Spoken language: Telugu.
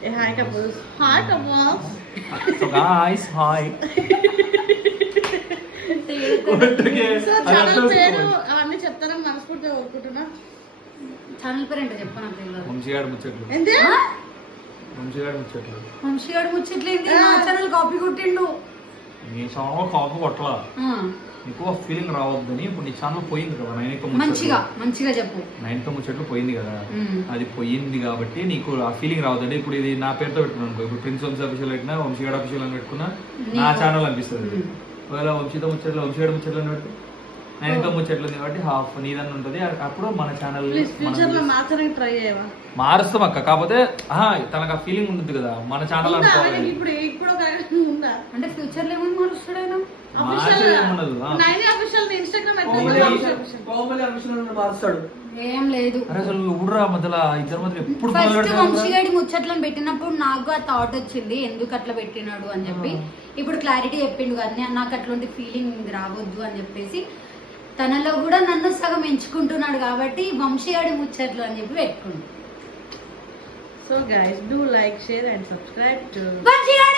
Hi couples. Hi couples. So guys, hi. So channel పేరు అవన్నీ చెప్తానని మనస్ఫూర్తిగా కోరుకుంటున్నా. ఛానల్ పేరు ఏంటో చెప్పను తెలియదు. వంశీగాడు ముచ్చట్లు. ఏంటి? వంశీగాడు ముచ్చట్లు. వంశీగాడు ముచ్చట్లేంది? నా ఛానల్ కాపీ కొట్టిండు. నీ ఛానల్ కాపీ కొట్టలా. నీకు ఆ ఫీలింగ్ రావద్దని ఇప్పుడు నీ ఛానల్ పోయింది కదా మంచిగా చెప్పు. 9 ముచ్చట్లు పోయింది కదా, అది పోయింది కాబట్టి నీకు ఆ ఫీలింగ్ రావద్దండి. ఇప్పుడు ఇది నా పేరుతో పెట్టుకున్నాను అనుకో, ఇప్పుడు ప్రిన్స్ వంశీ అఫీషియల్ పెట్టినా వంశీగాడు అఫీషియల్ అని పెట్టుకున్నా నా ఛానల్ అనిపిస్తుంది. ఒకవేళ వంశీతో ముచ్చట్లు వంశీగాడు ముచ్చట్లు అని పెట్టు, 9 ముచ్చట్లు ఉంది కాబట్టి హాఫ్ నీదన్న ఉంటుంది. అప్పుడు మన ఛానల్ ట్రై చేయవా? మారుస్తాం అక్క, కాకపోతే తనకు ఆ ఫీలింగ్ ఉంటుంది కదా మన ఛానల్ అనుకోవాలి. ఇప్పుడు ఉందా అంటే ఫ్యూచర్ లో ఏమని మారుస్తాడు? ఏం లేదు. అసలు ఊర్రా మధ్యలో ఇద్దరు మధ్య ఎప్పుడు ఫస్ట్ వంశీగాడి ముచ్చట్లను పెట్టినప్పుడు నాకు ఆ థాట్ వచ్చింది ఎందుకు అట్లా పెట్టినాడు అని చెప్పి. ఇప్పుడు క్లారిటీ చెప్పిండు కదా, నాకు అట్లాంటి ఫీలింగ్ రావద్దు అని చెప్పేసి తనలో కూడా నన్ను సగం ఎంచుకుంటున్నాడు కాబట్టి వంశీగాడి ముచ్చట్లు అని చెప్పి పెట్టుకుండు. So guys, do like, share and subscribe to వంశీగాడి